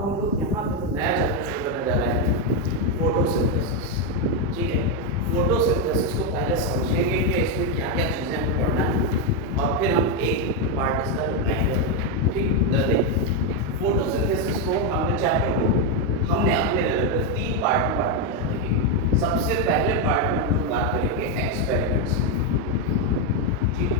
हम लोग यहाँ पे तो नया चैप्टर शुरू करने जा रहे हैं, फोटोसिंथेसिस। ठीक है, फोटोसिंथेसिस को पहले समझेंगे कि इसमें क्या क्या चीज़ें हमें पढ़ना है और फिर हम एक पार्ट इसका रिवाइंड करेंगे। ठीक, फोटोसिंथेसिस को हमने चैप्टर को हमने अपने लेवल पर 3 पार्ट में बांट दिया। देखिए, सबसे पहले पार्ट में हम लोग बात करेंगे एक्सपेरिमेंट्स। ठीक,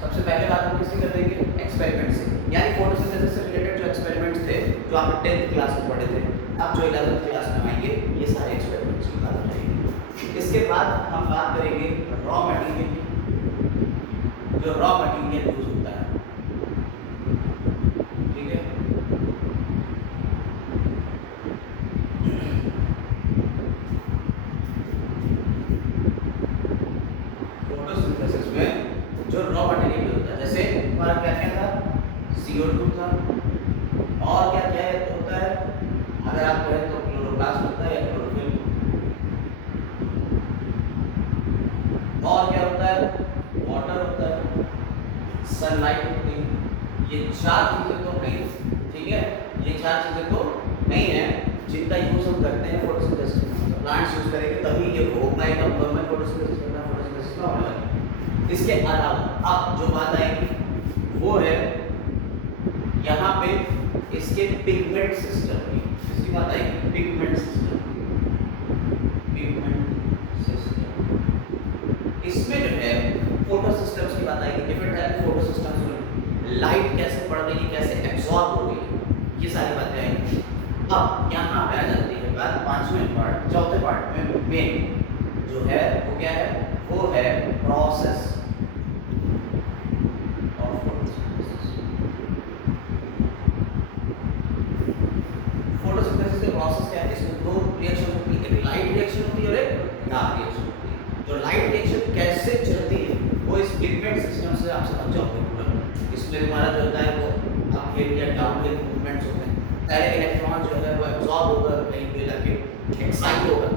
सबसे पहले बात हम किसकी कर देंगे? एक्सपेरिमेंट से, यानी फोटोसिंथेसिस से रिलेटेड जो एक्सपेरिमेंट्स थे जो आपने 10th क्लास में पढ़े थे, अब जो 11th क्लास में आएंगे ये सारे एक्सपेरिमेंट्स की बात हो जाएगी। इसके बाद हम बात करेंगे रॉ मटेरियल, जो रॉ मटेरियल यूज होता है। ठीक है, फोटोसिंथेसिस में जो रॉ मटेरियल होता है, जैसे हमारा क्या क्या था? CO2 था, और क्या क्या होता है? अगर आप कहें तो क्लोरोप्लास्ट होता है या क्लोरोफिल, और क्या होता है? वाटर होता है, सनलाइट होती है। ये 4 चीजें तो नहीं, ठीक है, ये 4 चीजें तो नहीं है जिनका यूज हम करते हैं फोटोसिंथेसिस में। प्लांट्स यूज करेंगे तभी ये हो पाएगा, नॉर्मल फोटोसिंथेसिस करना, फोटोसिंथेसिस ना होने वाला। इसके अलावा अब जो बात आएगी वो है यहाँ पे इसके पिगमेंट सिस्टम की, इसकी बात आएगी पिगमेंट सिस्टम। पिगमेंट सिस्टम, इसमें जो है फोटो सिस्टम्स की बात आएगी, डिफरेंट टाइप के फोटो सिस्टम्स में लाइट कैसे पड़ रही है, कैसे एब्जॉर्ब हो रही है, ये सारी बातें आएंगी। अब यहाँ पे आ जाती है बात 5वें पार्ट, चौथे पार्ट में मेन जो है वो क्या है? वो है प्रोसेस ऑफ फोटोसिंथेसिस। फोटोसिंथेसिस के प्रोसेस क्या है? इसमें 2 रिएक्शन होती है, एक लाइट रिएक्शन होती है और एक डार्क रिएक्शन होती है। तो लाइट रिएक्शन कैसे चलती है वो इस पिगमेंट सिस्टम से आप समझ जाओगे पूरा। इसमें हमारा जो होता है वो अप हिल या डाउन हिल मूवमेंट्स होते हैं। पहले इलेक्ट्रॉन जो है वो एब्जॉर्ब होगा, कहीं पे जाके एक्साइट होगा,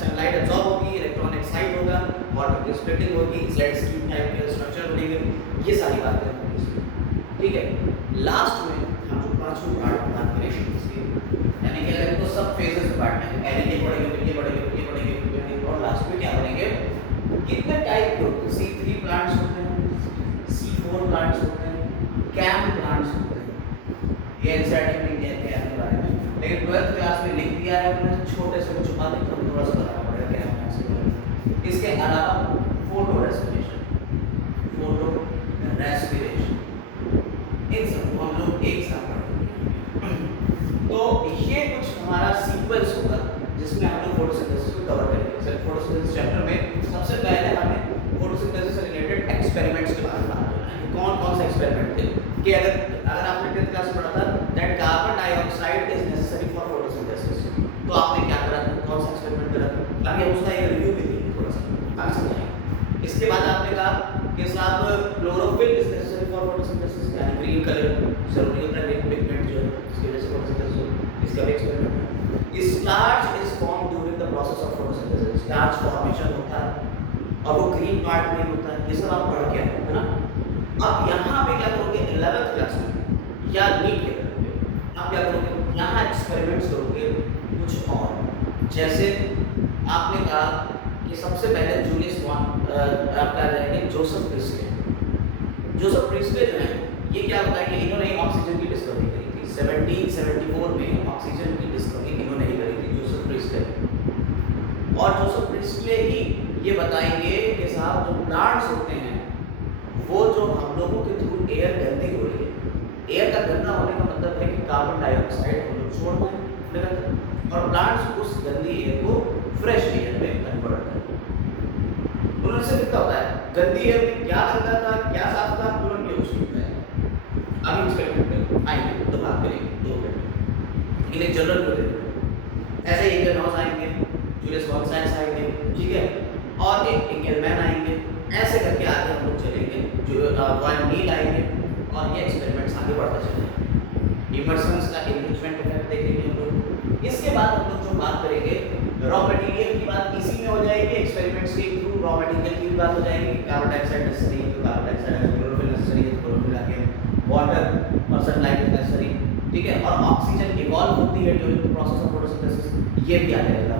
सनलाइट एब्जॉर्ब होगी, इलेक्ट्रॉन एक्साइट होगा, वाटर की स्प्लिटिंग होगी, जेड स्ट्रीम टाइप के स्ट्रक्चर बनेंगे, ये सारी बातें होंगी इसमें। ठीक है, लास्ट में हम जो 5वां पार्ट बात करेंगे इसके, यानी कि अगर इनको सब फेजेस में बांटना है, पहले ये पढ़ेंगे, फिर ये पढ़ेंगे, फिर ये पढ़ेंगे, फिर ये पढ़ेंगे, और लास्ट में क्या पढ़ेंगे? कितने टाइप के होते हैं? C3 प्लांट्स होते हैं, C4 प्लांट्स होते हैं, कैम प्लांट्स होते हैं। ये एनसीईआरटी में नहीं दिया गया है बारे में, लेकिन 12th क्लास में लिख दिया है उन्होंने, छोटे से छुपा दें तो थोड़ा सा बताना पड़ेगा कैम प्लांट्स के बारे में। इसके अलावा फोटो रेस्पिरेशन, इन सबको हम लोग एक साथ पढ़ेंगे। तो ये कुछ हमारा सीक्वेंस होगा जिसमें हम लोग फोटोसिंथेसिस को कवर करेंगे। सर फोटोसिंथेसिस चैप्टर में सबसे पहले हमें फोटोसिंथेसिस से रिलेटेड एक्सपेरिमेंट्स के बारे में बात करना है। कौन-कौन से एक्सपेरिमेंट थे कि अगर आपने 10th क्लास में पढ़ा था that carbon dioxide is necessary for photosynthesis, तो आपने क्या करा था? कौन सा एक्सपेरिमेंट करा था? ताकि हम उसका एक रिव्यू भी दें थोड़ा सा, आप समझाएं। इसके बाद आपने कहा कि साहब chlorophyll is necessary for photosynthesis, यानी ग्रीन कलर जरूरी होता है, पिगमेंट जो है इसकी वजह से फोटोसिंथेसिस होता है, इसका भी एक्सपेरिमेंट है। Starch is formed during the process of photosynthesis, starch formation होता है और वो ग्रीन पार्ट में होता है, ये सब आप पढ़ के आए है ना। अब यहाँ पे क्या करोगे 11th क्लास में या नीट के करोगे, आप क्या करोगे? यहाँ एक्सपेरिमेंट्स करोगे कुछ और, जैसे आपने कहा कि सबसे पहले जूलियस आपका आ जाएंगे जोसेफ प्रिस्टले। जोसेफ प्रिस्टले जो है ये क्या बताएंगे? इन्होंने ऑक्सीजन की डिस्कवरी करी थी 1774 में, ऑक्सीजन की डिस्कवरी इन्होंने ही करी थी जोसेफ प्रिस्टले। और जोसेफ प्रिस्टले ही ये बताएंगे कि साहब जो प्लांट्स होते हैं वो जो हम लोगों के थ्रू एयर गंदी हो रही है, एयर का गंदा होने का मतलब है कि कार्बन डाइऑक्साइड हम लोग छोड़ रहे हैं लगातार, और प्लांट्स उस गंदी एयर को फ्रेश एयर में कन्वर्ट करते हैं। उन्होंने से कितना होता है गंदी एयर में क्या गंदा था क्या साफ था, तुरंत ये उसकी होता है। अभी एक्सपेरिमेंट आएंगे तो बात करेंगे 2 मिनट, लेकिन एक जनरल को देखते ऐसे ही इंडियन हाउस आएंगे, जूलियस वॉलसाइड्स आएंगे, ठीक है, और एक इंगलमैन आएंगे, ऐसे करके आगे हम लोग चलेंगे, जो वॉन नील आएंगे, और ये एक्सपेरिमेंट्स आगे बढ़ते चलेंगे। इमर्सन्स का एनरिचमेंट इफेक्ट देखेंगे हम लोग। इसके बाद हम लोग जो बात करेंगे रॉ मटेरियल की बात इसी में हो जाएगी, एक्सपेरिमेंट्स के थ्रू रॉ मटेरियल की बात हो जाएगी। कार्बन डाइऑक्साइड नेसेसरी है तो कार्बन डाइऑक्साइड, क्लोरोफिल नेसेसरी है तो क्लोरोफिल आगे, वाटर और सनलाइट नेसेसरी, ठीक है, और ऑक्सीजन इवॉल्व होती है during the process of photosynthesis, ये भी याद रहेगा।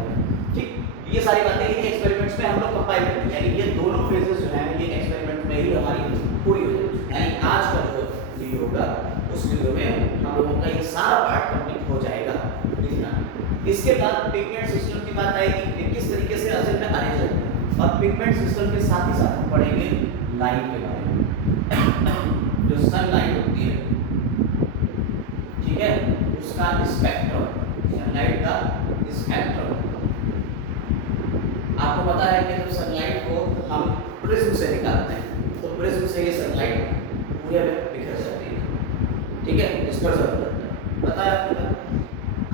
ठीक, ये सारी बातें इन्हीं एक्सपेरिमेंट्स में हम लोग कंपाइल करेंगे, यानी ये दोनों फेजेस जो हैं ये एक्सपेरिमेंट में ही हमारी पूरी हो जाएगी। यानी आज का जो वीडियो होगा उस वीडियो में हम लोगों का ये सारा पार्ट कंप्लीट हो जाएगा। इसके बाद पिगमेंट सिस्टम की बात आएगी कि किस तरीके से असल में अरेंज होते हैं, और पिगमेंट सिस्टम के साथ ही साथ हम पढ़ेंगे लाइट के बारे में। जो सनलाइट होती है, ठीक है, उसका स्पेक्ट्रम, सनलाइट का स्पेक्ट्रम। आपको पता है कि जब सनलाइट को हम प्रिज्म से निकालते हैं तो प्रिज्म से ये सनलाइट पूरे में बिखर जाती है, ठीक है, डिस्पर्स हो जाता है, पता है आपको।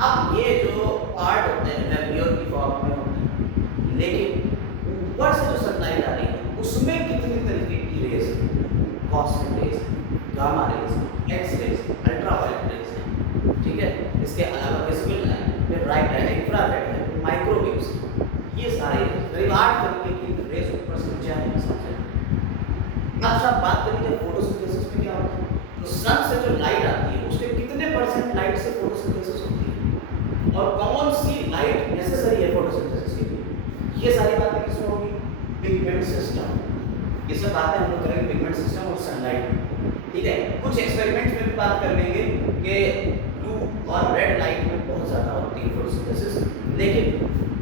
अब ये जो पार्ट होते हैं नेबुलर की फॉर्म में होते हैं, लेकिन ऊपर से जो सनलाइट आ रही है उसमें कितनी तरीके की रेज है, cosmic rays, gamma rays, x rays, ultraviolet rays है, ठीक है। इसके अलावा विजिबल लाइट, फिर राइट है, इंफ्रारेड है, माइक्रोवेव्स, ये सारे करीब 8 तरीके की रेज ऊपर से नीचे आने का समझ है। अब सब बात करेंगे फोटोसिंथेसिस में क्या होता है। तो सन से जो लाइट आती है उसके कितने परसेंट लाइट से फोटोसिंथेसिस होती है, और कौन सी लाइट नेसेसरी है फोटोसिंथेसिस के लिए, ये सारी बातें किसमें होगी, पिगमेंट सिस्टम। ये सब बातें हम लोग करेंगे पिगमेंट सिस्टम और सनलाइट, ठीक है। कुछ एक्सपेरिमेंट्स में भी बात कर लेंगे कि ब्लू और रेड लाइट में बहुत ज़्यादा होती है फोटोसिंथेसिस, लेकिन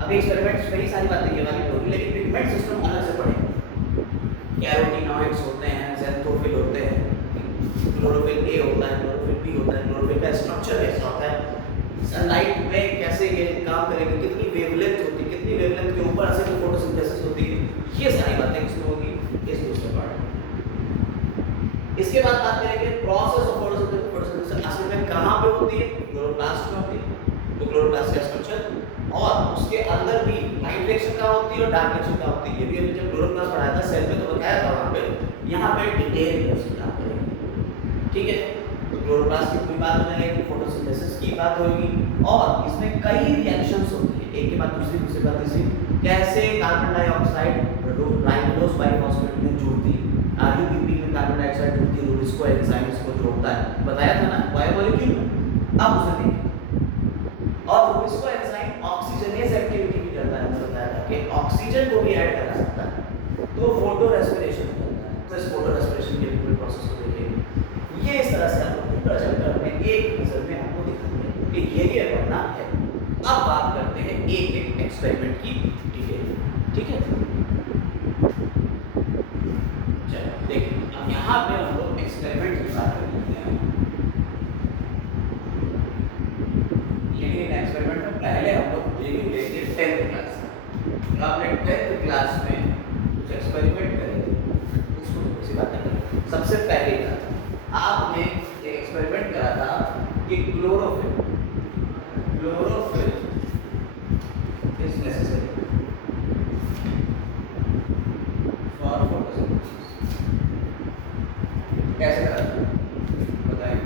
अभी एक्सपेरिमेंट्स में ही सारी बातें ये वाली होगी, लेकिन पिगमेंट सिस्टम अलग से पढ़ेंगे। कैरोटीनॉइड्स होते हैं, ज़ैंथोफिल होते हैं, क्लोरोफिल ए होता है, क्लोरोफिल बी होता है, क्लोरोफिल का स्ट्रक्चर कैसा होता है, सनलाइट में कैसे ये काम करेगी, कितनी वेवलेंथ होती है, कितनी वेवलेंथ के ऊपर से जो फोटोसिंथेसिस होती है, ये सारी बातें किसमें होगी, इस दूसरे पार्ट में। इसके बाद बात करेंगे प्रोसेस ऑफ फोटोसिंथेसिस। फोटोसिंथेसिस असल में कहाँ पे होती है, क्लोरोप्लास्ट में होती है, तो क्लोरोप्लास्ट का स्ट्रक्चर, और उसके अंदर भी लाइट रिएक्शन का होती है और डार्क रिएक्शन का होती है। ये भी अभी जब क्लोरोप्लास्ट पढ़ाया था सेल में तो बताया था वहाँ पे, यहाँ पे डिटेल में उसकी बात करेंगे, ठीक है। तो क्लोरोप्लास्ट की पूरी बात हो जाएगी, फोटोसिंथेसिस की बात होगी, और इसमें कई रिएक्शंस होती है, एक के बाद दूसरी, दूसरे के बाद तीसरी, कैसे कार्बन डाइऑक्साइड राइबोलोज बाइफॉस्फेट में जुड़ती है, RUBP में कार्बन डाइऑक्साइड जुड़ती है, रुबिस्को एंजाइम इसको जोड़ता है, बताया था ना बायोमोलिक्यूल में। अब उसे देखिए, और रुबिस्को एंजाइम ऑक्सीजनेज एक्टिविटी भी करता है, बताया था कि ऑक्सीजन को भी ऐड करा सकता है, तो फोटो रेस्पिरेशन करता है। तो इस फोटो रेस्पिरेशन के पूरे प्रोसेस को देखेंगे। ये इस तरह से हम लोग पूरा चैप्टर में एक नजर में आपको दिखाएंगे कि ये पढ़ना है। अब बात करते हैं एक एक एक्सपेरिमेंट की डिटेल, ठीक है। चलो देखिए, अब यहाँ पे हम लोग एक्सपेरिमेंट की बात कर लेते हैं। लेकिन एक्सपेरिमेंट में पहले हम लोग रिव्यू लेंगे 10th क्लास का। आपने 10th क्लास में कुछ एक्सपेरिमेंट करे थे, उसको किसी बात करें। सबसे पहले क्या आपने एक एक्सपेरिमेंट करा था कि chlorophyll is necessary for photosynthesis. कैसे करा था बताइए।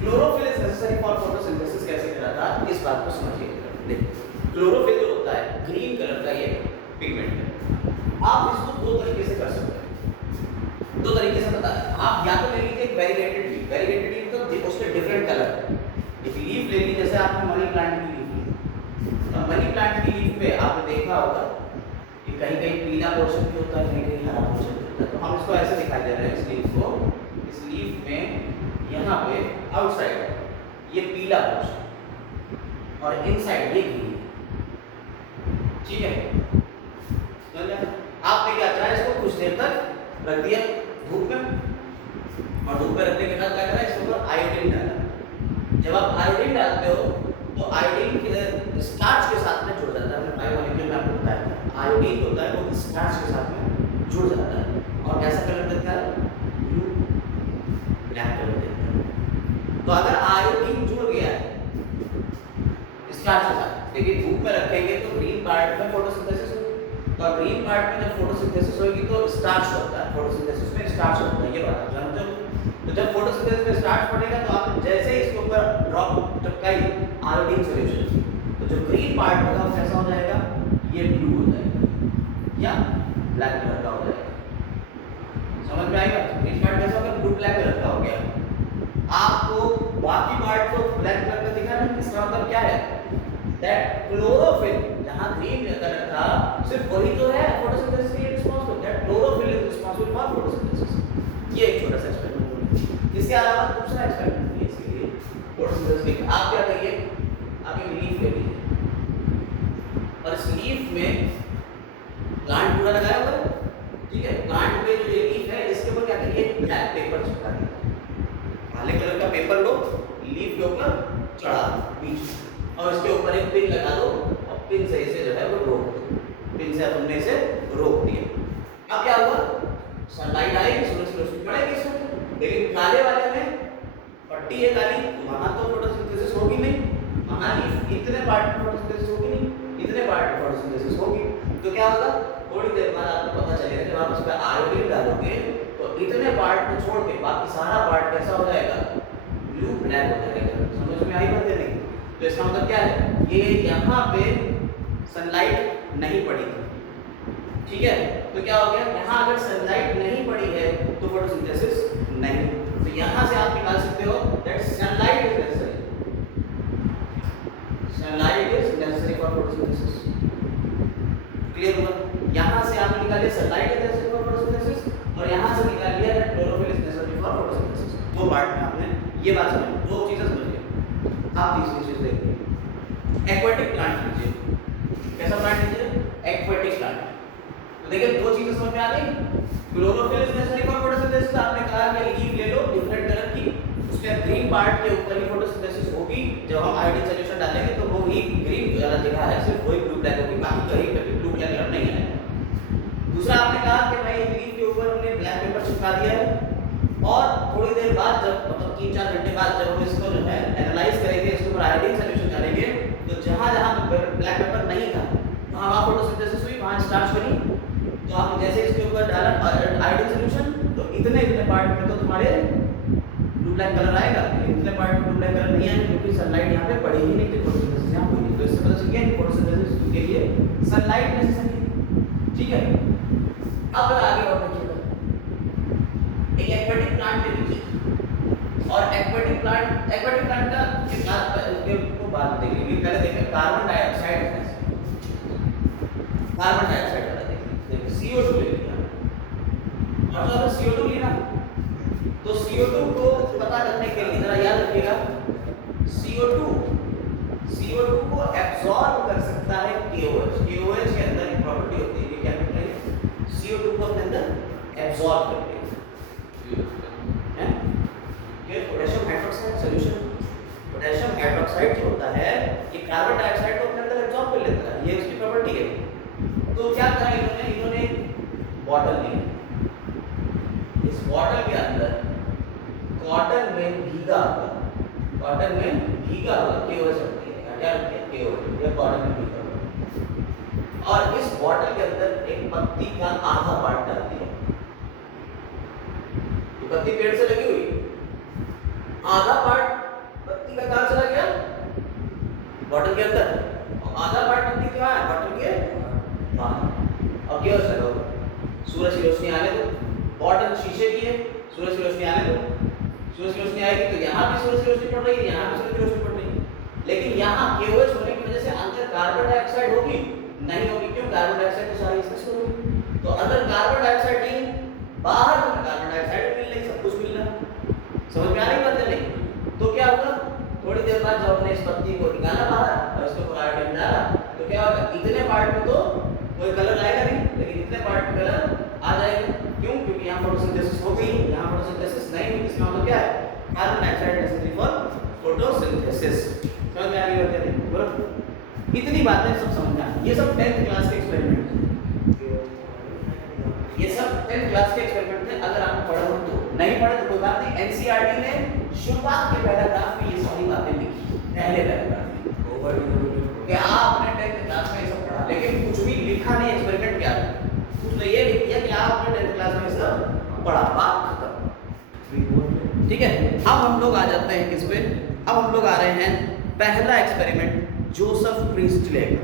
Chlorophyll is necessary for photosynthesis कैसे करा था, इस बात को समझिए। देखिए, क्लोरोफिल जो होता है ग्रीन कलर का ये पिगमेंट है। आप इसको दो तरीके से कर सकते हैं, दो तरीके से बता दें। आप या तो ले लीजिए एक वेरीगेटेड लीफ, वेरीगेटेड लीफ तो उसके डिफरेंट कलर है। एक लीफ ले लीजिए, जैसे आपने मनी प्लांट की लीफ ली, तो मनी प्लांट की लीफ पे आपने देखा होगा कि कहीं कहीं पीला पोर्शन भी होता है, कहीं कहीं हरा पोर्शन भी होता है। तो हम इसको ऐसे दिखाई दे रहे हैं, इस लीफ को, इस लीफ में यहाँ पे आउटसाइड ये पीला पोर्शन और इनसाइड ये ग्रीन, ठीक है। आपने क्या करा, इसको कुछ देर तक रख दिया धूप में, और धूप में रखने के बाद क्या करा, इसके ऊपर आयोडीन डाला। जब आप आयोडीन डालते हो तो आयोडीन के स्टार्च के साथ में जुड़ जाता है। हमने बायोमोलिक्यूल में आपको बताया था, आयोडीन होता है वो स्टार्च के साथ में जुड़ जाता है, और कैसा कलर देता है, ब्लू ब्लैक कलर देता है। तो अगर आयोडीन जुड़ गया है स्टार्च के साथ, देखिए धूप में रखेंगे तो ग्रीन पार्ट में फोटोसिंथेसिस होगी, और ग्रीन पार्ट में जब फोटोसिंथेसिस होगी तो स्टार्च होता है, फोटोसिंथेसिस में स्टार्च होता है, ये बात जानते हो। तो जब फोटोसिंथेसिस में स्टार्च पड़ेगा तो आप जैसे ही इसके ऊपर ड्रॉप टपकाई आयोडीन सॉल्यूशन, तो जो ग्रीन पार्ट होगा वो कैसा हो जाएगा, ये ब्लू हो जाएगा या ब्लैक कलर का हो जाएगा। समझ में आएगा, ग्रीन पार्ट कैसा होगा, ब्लू ब्लैक कलर का। ग्रीन कलर था सिर्फ वही तो है फोटोसिंथेसिस के लिए responsible, that chlorophyll is responsible for photosynthesis. ये एक छोटा सा एक्सपेरिमेंट। इसके अलावा दूसरा एक्सपेरिमेंट है इसके लिए फोटोसिंथेसिस के। आप क्या करिए, आप एक लीफ ले लीजिए और इस लीफ में प्लांट पूरा लगाया हुआ है, ठीक है। प्लांट पे जो ये लीफ है इसके ऊपर क्या करिए, ब्लैक पेपर चिपका दीजिए। काले कलर का पेपर लो, लीफ के ऊपर चढ़ा दो बीच में, और इसके ऊपर एक पिन लगा दो और पिन से इसे जो है वो रोक दो। पिन से तुमने इसे रोक दिया। अब क्या हुआ, सनलाइट आएगी, सूरज की रोशनी पड़ेगी इसमें, लेकिन काले वाले में पट्टी है काली, वहां तो फोटोसिंथेसिस होगी नहीं, वहां लीफ इतने पार्ट में फोटोसिंथेसिस होगी नहीं, इतने पार्ट में फोटोसिंथेसिस होगी। तो क्या होगा, थोड़ी देर बाद आपको पता चलेगा जब आप उस पर आयोडीन डालोगे तो इतने पार्ट को छोड़ के बाकी सारा पार्ट कैसा हो जाएगा, ब्लू ब्लैक हो जाएगा। समझ में आई बात है नहीं? तो इसका मतलब क्या है, ये यहाँ पे सनलाइट नहीं पड़ी, ठीक है। तो क्या हो गया, यहाँ अगर सनलाइट नहीं पड़ी है तो फोटोसिंथेसिस नहीं। तो यहाँ से आप निकाल सकते हो that sunlight is necessary, sunlight is necessary for photosynthesis. Clear हुआ? यहाँ से आपने निकाले sunlight is necessary for photosynthesis और यहाँ से निकाल लिया that chlorophyll is necessary for photosynthesis. दो पार्ट में आपने ये बात समझ, दो चीजें समझ गए। आप तीसरी चीज देखिए, एक्वाटिक प्लांट लीजिए। कैसा प्लांट लीजिए, एक्वाटिक प्लांट। तो देखिए दो चीजें समझ में आ गई, chlorophyll is necessary for photosynthesis. आपने कहा कि लीफ ले लो डिफरेंट कलर की, उसके ग्रीन पार्ट के ऊपर ही फोटोसिंथेसिस होगी। जब हम आयोडीन सॉल्यूशन डालेंगे तो वो ही ग्रीन वाला जगह है, सिर्फ वही ब्लू ब्लैक होगी, बाकी कहीं पे भी ब्लू ब्लैक कलर नहीं है। दूसरा आपने कहा कि भाई लीफ के ऊपर हमने ब्लैक पेपर चिपका दिया है और थोड़ी देर बाद जब मतलब 3-4 घंटे बाद जब हम इसको जो है एनालाइज करेंगे, इसके ऊपर आयोडीन सॉल्यूशन डालेंगे, तो जहां-जहां ब्लैक पेपर नहीं था वहां फोटोसिंथेसिस हुई, वहां स्टार्च बनी। तो आप जैसे इसके ऊपर डाला आयोडीन सॉल्यूशन तो इतने पार्ट में तो तुम्हारे ब्लू ब्लैक कलर आएगा, लेकिन इतने पार्ट में ब्लू ब्लैक कलर नहीं आएगा क्योंकि सनलाइट यहाँ पे पड़ी ही नहीं थी, फोटोसिंथेसिस यहाँ हुई नहीं। तो इससे पता चल गया कि फोटोसिंथेसिस के लिए सनलाइट नेसेसरी है, ठीक है। अब आगे और देखिएगा, एक एक्वाटिक प्लांट ले लीजिए और एक्वाटिक प्लांट का इसके को बात देख लीजिए। पहले देखें कार्बन डाइऑक्साइड है, कार्बन डाइऑक्साइड वाला देखिए, CO2 ले लिया और जब CO2 लेना तो CO2 को पता करने के लिए जरा याद रखिएगा, CO2 को एब्जॉर्ब कर सकता है KOH। KOH के अंदर एक प्रॉपर्टी होती है, क्या कहते हैं, CO2 को अपने अंदर एब्जॉर्ब कर लेगा, है ये potassium hydroxide solution. Potassium hydroxide जो होता है ये कार्बन डाइऑक्साइड को अपने अंदर एब्जॉर्ब कर लेता है, ये उसकी प्रॉपर्टी है। तो क्या करा इन्होंने एक बॉटल ली, इस बॉटल के अंदर कॉटन में भीगा हुआ KOH रखती है, क्या रखती है KOH, ये कॉटन में भीगा हुआ, और इस बॉटल के अंदर एक पत्ती का आधा पार्ट डाल दिया। ये पत्ती पेड़ से लगी हुई, आधा पार्ट पत्ती का कहाँ चला गया, बॉटल के अंदर, और आधा पार्ट पत्ती कहाँ है, बॉटल के बाहर। अब क्या हो सकता, सूरज की रोशनी आने दो, बॉटल शीशे की है, सूरज की रोशनी आने दो, सूरज की रोशनी आएगी तो यहाँ भी सूरज की रोशनी पड़ रही है, यहाँ भी सूरज की रोशनी पड़ रही है, लेकिन यहाँ KOH होने की वजह से अंदर कार्बन डाइऑक्साइड होगी नहीं होगी, क्यों, कार्बन डाइऑक्साइड तो सारी इसमें से होगी। तो अंदर कार्बन डाइऑक्साइड नहीं, बाहर में कार्बन डाइऑक्साइड मिल रही, सब कुछ मिल रहा, समझ में आ रही बात है नहीं? तो क्या होगा, थोड़ी देर बाद जब हमने इस पत्ती को निकाला बाहर और इसके ऊपर आयोडीन डाला तो क्या होगा, इतने पार्ट में तो कोई कलर आएगा नहीं, लेकिन इतने पार्ट में कलर आ जाएगा, क्यों, क्योंकि यहाँ फोटोसिंथेसिस हो गई, यहाँ फोटोसिंथेसिस नहीं हुई। इसका मतलब क्या है, carbon dioxide necessary for photosynthesis. समझ में आ रही बात है? बोलो, इतनी बातें सब समझना, ये सब 10th क्लास के एक्सपेरिमेंट थे, ये सब 10th क्लास के एक्सपेरिमेंट थे। अगर आपने पढ़ा हो तो, नहीं पढ़े तो कोई बात नहीं, NCERT ने शुरुआत के पैराग्राफ में ये सारी बातें लिखी, पहले पैराग्राफ में, कि आपने 10th क्लास में ये सब पढ़ा, लेकिन कुछ भी लिखा नहीं एक्सपेरिमेंट क्या है, कुछ तो ये लिख दिया कि आपने 10th क्लास में सब पढ़ा, बात खत्म, ठीक है। अब हम लोग आ जाते हैं किस पे, अब हम लोग आ रहे हैं पहला एक्सपेरिमेंट जोसेफ प्रीस्टले का।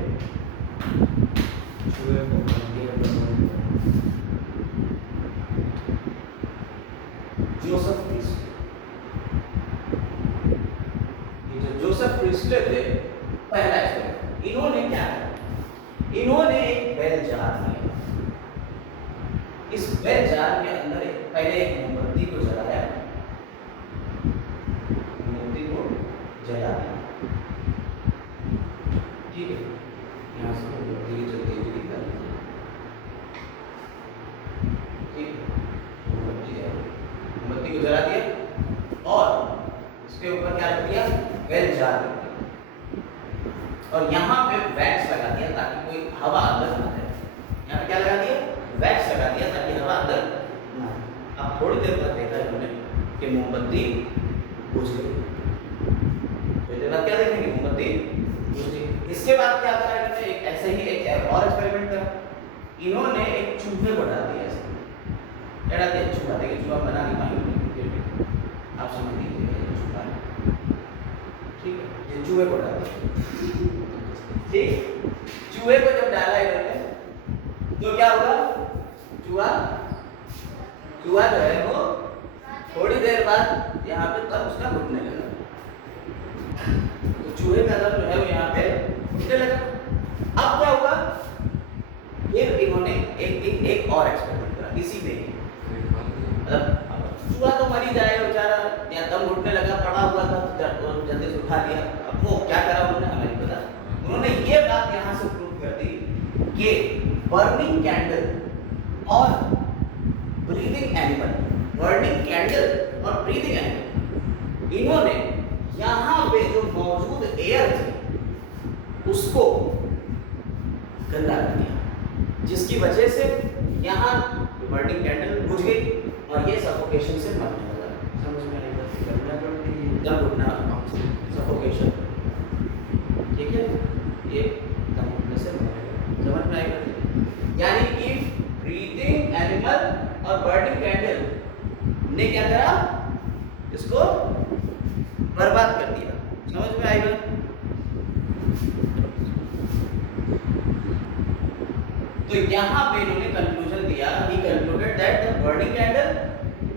जोसेफ प्रीस्टले, ये जो जोसेफ प्रीस्टले थे, पहला एक्सपेरिमेंट इन्होंने क्या किया, इन्होंने एक बेल जार लिया, इस बेल जार के अंदर पहले एक मोमबत्ती को जलाया, मोमबत्ती को जला दिया, ठीक है। यहाँ से मोमबत्ती जलती हुई निकल, ठीक है, मोमबत्ती को जला दिया और उसके ऊपर क्या रख दिया, बेल जार रख दिया और यहाँ पे वैक्स लगा दिया ताकि कोई हवा अंदर ना जाए। यहाँ पे क्या लगा दिया, वैक्स लगा दिया ताकि हवा अंदर ना आए। अब थोड़ी देर बाद देखा इन्होंने कि मोमबत्ती बुझ गई, थोड़ी देर बाद क्या देखेंगे, मोमबत्ती बुझ गई। इसके बाद क्या करा इन्होंने, एक ऐसे ही एक और एक्सपेरिमेंट करा, इन्होंने एक चूहे को डाल दिया, ऐसे क्या डाल दिया, चूहा। देखिए चूहा बना नहीं पाएंगे, आप समझ लीजिए चूहा, ठीक है, ये चूहे को डाल दिया, ठीक। चूहे को जब डाला इन्होंने तो क्या हुआ, चूहा जो है वो थोड़ी देर बाद यहाँ पे तब उसका घुटने लगा, तो चूहे का दम जो है वो यहाँ पे घुटने लगा। अब क्या हुआ, फिर इन्होंने एक और एक्सपेरिमेंट करा इसी में, मतलब चूहा तो मर ही जाएगा बेचारा, या दम घुटने लगा, पड़ा हुआ था तो जल्दी से उठा लिया। अब वो क्या करा उन्होंने, हमें नहीं पता। उन्होंने ये बात यहाँ से प्रूव कर दी कि बर्निंग कैंडल और ब्रीदिंग एनिमल, बर्निंग कैंडल और ब्रीदिंग एनिमल, इन्होंने यहाँ पे जो मौजूद एयर थी उसको गंदा कर दिया, जिसकी वजह से यहाँ बर्निंग कैंडल बुझ गई और ये सफोकेशन से मरने लगा। समझ में नहीं आती, दम घुटना, सफोकेशन, ठीक है, ये दम घुटने से मरने लगा। समझ में आएगा, यानी कि ब्रीदिंग एनिमल और बर्निंग कैंडल ने क्या करा, इसको बर्बाद कर दिया। समझ में आएगा, तो यहाँ पे इन्होंने कंक्लूजन दिया, he concluded that the burning candle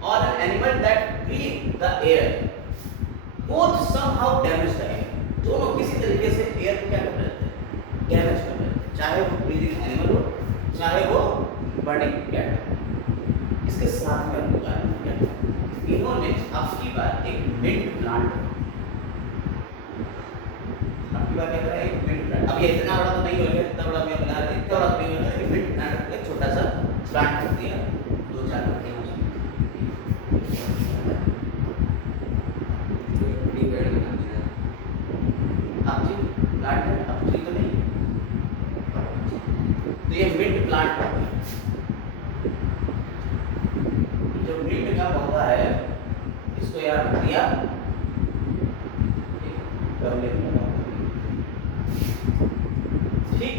or an animal that breathe the air both somehow damage the air, दोनों किसी तरीके से एयर को क्या कर रहे थे, डैमेज कर रहे थे, चाहे वो ब्रीदिंग एनिमल हो चाहे वो बर्निंग कैंडल। इसके साथ में उनको क्या, इन्होंने आपकी बार एक मिंट प्लांट, आपकी बार क्या करा, एक मिंट प्लांट। अब ये इतना बड़ा तो नहीं होगा, इतना बड़ा मैं बना रही, इतना बड़ा तो नहीं होगा, एक मिंट प्लांट एक छोटा सा प्लांट कर दिया, 2-4 पत्तियां आप जी प्लांट है, अब ट्री तो नहीं, तो ये मिंट प्लांट कर दिया। जो मिंट का पौधा है इसको यार रख दिया, ठीक।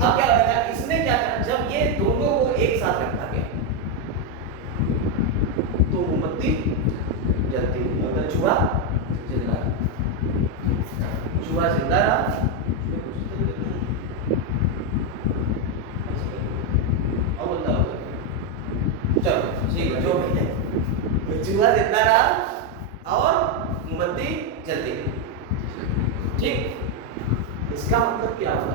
अब क्या होगा, इसने क्या करा, जब ये दोनों को एक साथ रखा गया तो मोमबत्ती जलती, अगर चूहा जिंदा रहा, चूहा जिंदा रहा, और बोलता होगा चलो ठीक है, जो भी है, चूहा जिंदा रहा और मोमबत्ती जलती, ठीक। इसका मतलब क्या हुआ,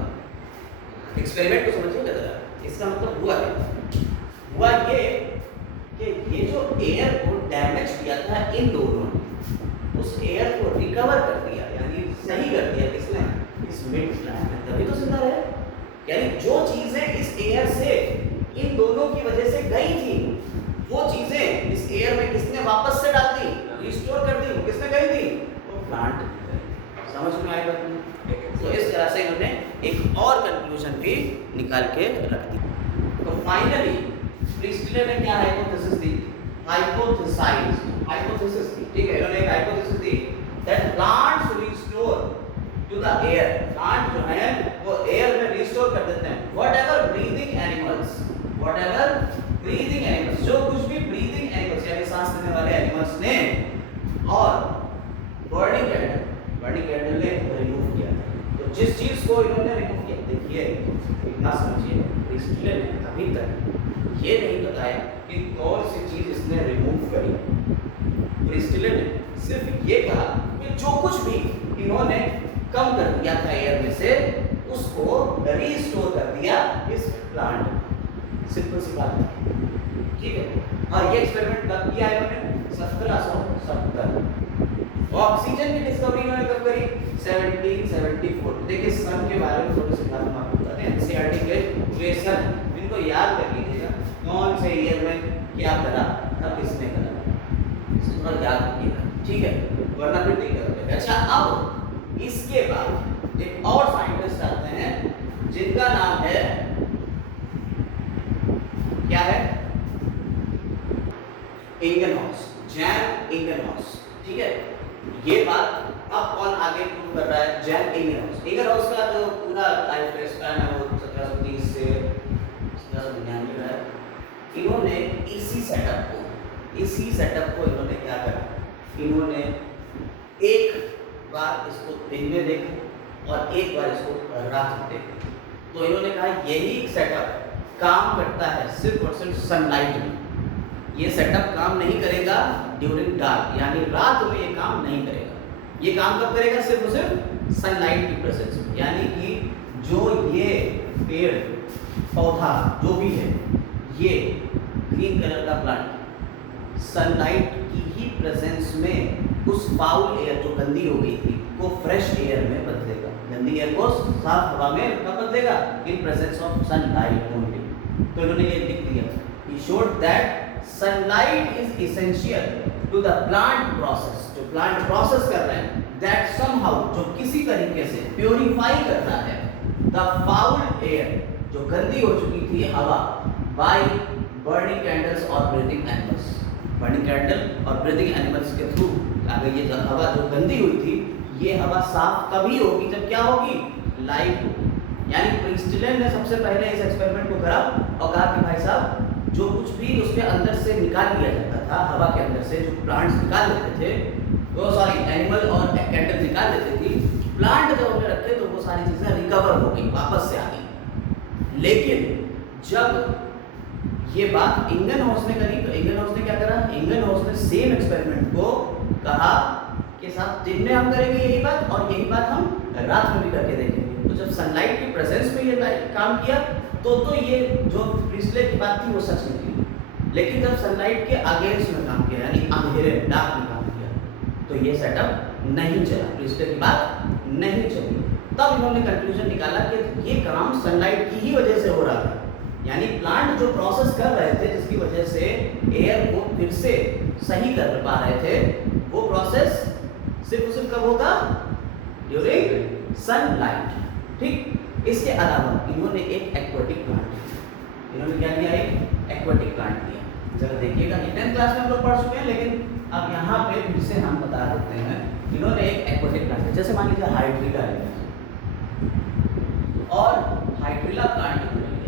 एक्सपेरिमेंट को समझिएगा जरा। इसका मतलब हुआ क्या, हुआ ये कि ये जो एयर को डैमेज किया था इन दोनों ने, उस एयर को रिकवर कर दिया, यानी सही कर दिया किसने, इस मिंट प्लांट ने, तभी तो जिंदा रहे। यानी जो चीजें इस एयर से इन दोनों की वजह से गई थी, वो चीजें इस एयर में किसने वापस से डाल दी, रिस्टोर कर दी, वो किसने गई थी, वो प्लांट। समझ में आएगा तुम्हें, तो इस तरह से इन्होंने एक और कंक्लूजन भी निकाल के रख दी। तो फाइनली प्रिस्टलर ने क्या हाइपोथेसिस दी, हाइपोथेसिस दी, ठीक है, इन्होंने एक हाइपोथेसिस दी that plants restore to the air, plant जो है वो एयर में रिस्टोर कर देते हैं व्हाटएवर ब्रीदिंग एनिमल्स, जो कुछ भी ब्रीदिंग एनिमल्स यानी सांस लेने वाले एनिमल्स ने और बर्निंग कैंडल ने रिमूव किया। तो जिस चीज को इन्होंने रिमूव किया, देखिए इतना समझिए, प्रिस्टलर ने अभी तक ये नहीं बताया कि कौन सी चीज इसने रिमूव करी। प्रिस्टलर ने सिर्फ ये कहा कि जो कुछ भी इन्होंने कम कर दिया था एयर में से, उसको रीस्टोर कर दिया इस प्लांट। सिंपल सी बात है, ठीक है। और ये एक्सपेरिमेंट कब किया है इन्होंने? 1770। ऑक्सीजन की डिस्कवरी इन्होंने कब करी? 1774। देखिए सन के बारे में थोड़ी सी बात हम आपको बताते हैं। एनसीईआरटी के जो सन, इनको याद कर लीजिएगा कौन से ईयर में क्या करा था, किसने करा, थोड़ा याद रखिएगा, ठीक है, वरना फिर दिक्कत हो जाएगी। अच्छा, अब इसके बाद एक और साइंटिस्ट आते हैं जिनका नाम है, क्या है? इंगनहॉस, जैन इंगनहॉस, ठीक है। ये बात अब कौन आगे प्रूव कर रहा है? जैन इंगनहॉस। इंगनहॉस का जो पूरा लाइफ स्पैन है वो 1730 से 1799 है। इन्होंने इसी सेटअप को इन्होंने क्या करा? इन्होंने एक बार इसको दिन में देखा और एक बार इसको रात में देखा। तो इन्होंने कहा यही सेटअप काम करता है सिर्फ और सिर्फ सनलाइट में। ये सेटअप काम नहीं करेगा ड्यूरिंग डार्क, यानी रात में ये काम नहीं करेगा। ये काम कब करेगा? सिर्फ और सिर्फ सनलाइट की प्रेजेंस में। यानी कि जो ये पेड़ पौधा जो भी है, ये ग्रीन कलर का प्लांट सनलाइट की ही प्रेजेंस में उस फाउल एयर जो गंदी हो गई थी को फ्रेश एयर में बदलेगा। गंदी एयर को साफ हवा में कब बदलेगा? In presence of sunlight only. तो इन्होंने ये लिख दिया, he showed that sunlight is essential to the plant process। जो प्लांट प्रोसेस कर रहे हैं, that somehow जो किसी तरीके से प्योरीफाई करता है the foul air जो गंदी हो चुकी थी हवा by burning candles और breathing animals। बर्निंग कैंडल और ब्रीथिंग एनिमल्स के थ्रू अगर ये जो हवा जो गंदी हुई थी, ये हवा साफ तभी होगी जब क्या होगी? लाइट होगी। यानी प्रिंस्टलन ने सबसे पहले इस एक्सपेरिमेंट को करा और कहा कि भाई साहब जो कुछ भी उसके अंदर से निकाल लिया जाता था, हवा के अंदर से जो प्लांट्स निकाल लेते थे, वो सॉरी एनिमल और कैंडल निकाल लेते थी, प्लांट जब हमने रखे तो वो सारी चीज़ें रिकवर हो गई, वापस से आ गई। लेकिन जब ये बात इंगनहॉस ने करी तो इंगनहॉस ने क्या करा? इंगनहॉस ने सेम एक्सपेरिमेंट को कहा कि साहब दिन में हम करेंगे यही बात और यही बात हम रात में भी करके देखेंगे। तो जब सनलाइट की प्रेजेंस में ये काम किया तो ये जो प्रिंस्टलन की बात थी वो सच निकली। लेकिन जब सनलाइट के अगेंस्ट में काम किया, यानी अंधेरे डार्क में काम किया, तो ये सेटअप नहीं चला, प्रिंस्टलन की बात नहीं चली। तब इन्होंने कंक्लूजन निकाला कि ये काम सनलाइट की ही वजह से हो रहा था। यानी प्लांट जो प्रोसेस कर रहे थे जिसकी वजह से एयर को फिर से सही कर पा रहे थे, वो प्रोसेस सिर्फ कब होगा? ड्यूरिंग सनलाइट, ठीक। इसके अलावा इन्होंने एक एक्वाटिक प्लांट, इन्होंने क्या किया? एक एक्वाटिक प्लांट किया। जरा देखिएगा, 10th क्लास में हम लोग पढ़ चुके हैं, लेकिन अब यहाँ पे फिर से हम बता देते हैं। इन्होंने एक एक्वाटिक प्लांट, जैसे मान लीजिए हाइड्रिला है और हाइड्रिला प्लांट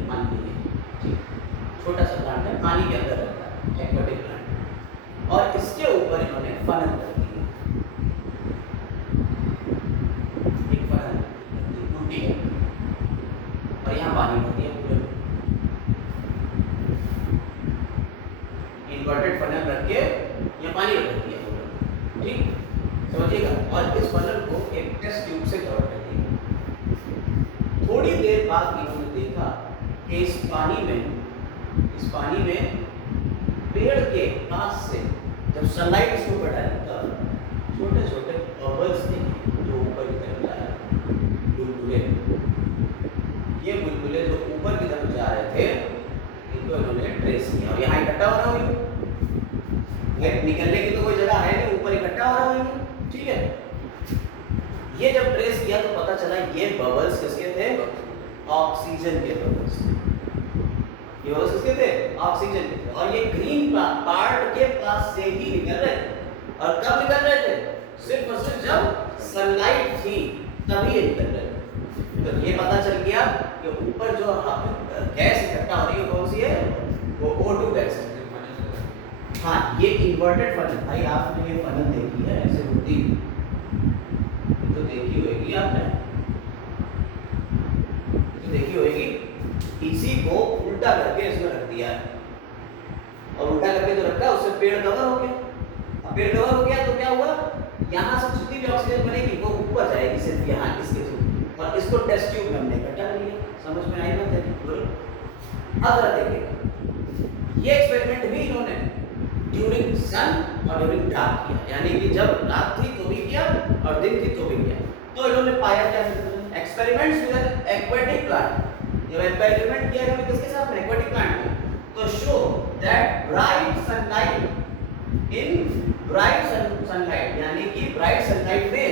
मान लीजिए छोटा सा प्लांट है, पानी के अंदर रहता है, एक्वाटिक प्लांट, और इसके ऊपर इन्होंने फनल कर दी, एक फनल टूटी है और यहाँ पानी भर दिया पूरे। इन्वर्टेड फनल रख के यहाँ पानी रख दिया पूरा, ठीक, समझिएगा। और इस फनल को एक टेस्ट ट्यूब से कवर कर दिया। थोड़ी देर बाद इन्होंने देखा कि इस पानी में पेड़ के पास से जब सनलाइट इसको ऊपर डाली तब छोटे छोटे बबल्स दिखे जो ऊपर की तरफ जा रहे हैं, बुलबुले। ये बुलबुले जो ऊपर की तरफ जा रहे थे, इनको इन्होंने ट्रेस किया और यहाँ इकट्ठा हो रहा होगी, निकलने की तो कोई जगह है नहीं, ऊपर इकट्ठा हो रहा होगी, ठीक है। ये जब ट्रेस किया तो पता चला ये बबल्स किसके थे? ऑक्सीजन के बबल्स थे। ये बबल्स किसके थे? ऑक्सीजन के थे। और ये ग्रीन पार्ट के पास से ही निकल रहे थे। और कब निकल रहे थे? सिर्फ और सिर्फ जब सनलाइट थी तभी ये निकल रहे थे। तो ये पता चल गया कि ऊपर जो गैस इकट्ठा हो रही है कौन सी है? वो O2 गैस है। हाँ, ये इन्वर्टेड फनल, भाई आपने ये फनल देखी है ऐसे होती, तो देखी होगी आपने, तो देखी होगी। इसी को उल्टा करके इसमें रख दिया है और उल्टा करके जो रखा उससे पेड़ कवर हो गया। अब पेड़ कवर हो गया तो क्या हुआ? यहाँ से जितनी भी ऑक्सीजन बनेगी वो ऊपर जाएगी सिर्फ यहाँ इसके थ्रू, और इसको टेस्ट ट्यूब में हमने इकट्ठा कर लिया। समझ में आई बात है? बोलो। अब जरा देखिए, ये एक्सपेरिमेंट भी इन्होंने ड्यूरिंग सन और ड्यूरिंग डार्क किया, यानी कि जब रात थी तो भी किया और दिन थी तो भी किया। तो इन्होंने पाया क्या, experiments with N aquatic plant. जब एक्सपेरिमेंट किया इन्होंने किसके साथ में, एक्वेटिक प्लांट में, तो show that bright sunlight in bright sunlight, यानी कि ब्राइट सनलाइट में